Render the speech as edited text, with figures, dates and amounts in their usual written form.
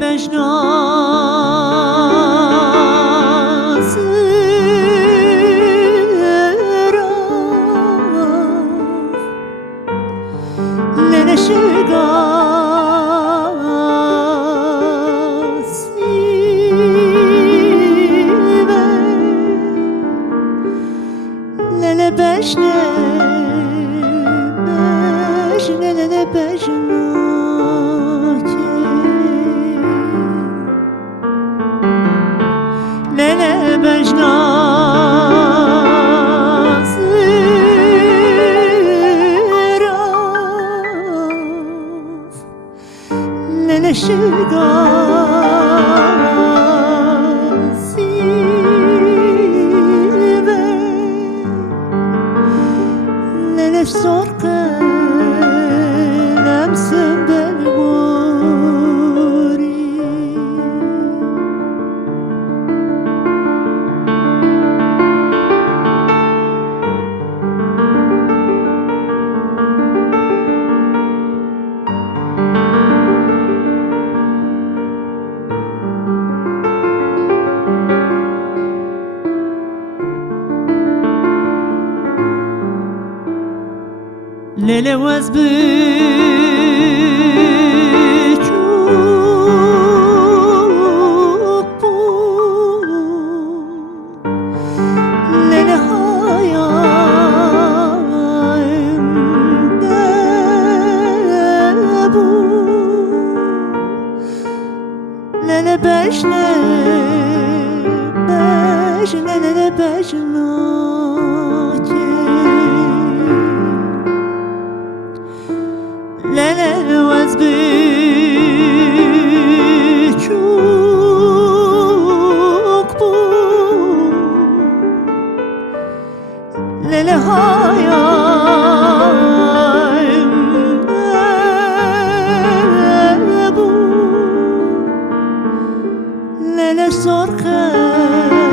بشناس لنا لنا بشنه لنا بشناكي لنا بشناس راف لنا شقاسي لنا سرقة لمسة بالغوري ليلة وزبك ليلة هايم دابو ليلة بشنة ليلة بشناكي لنا وزبك لنا هايم دابو لنا سرخة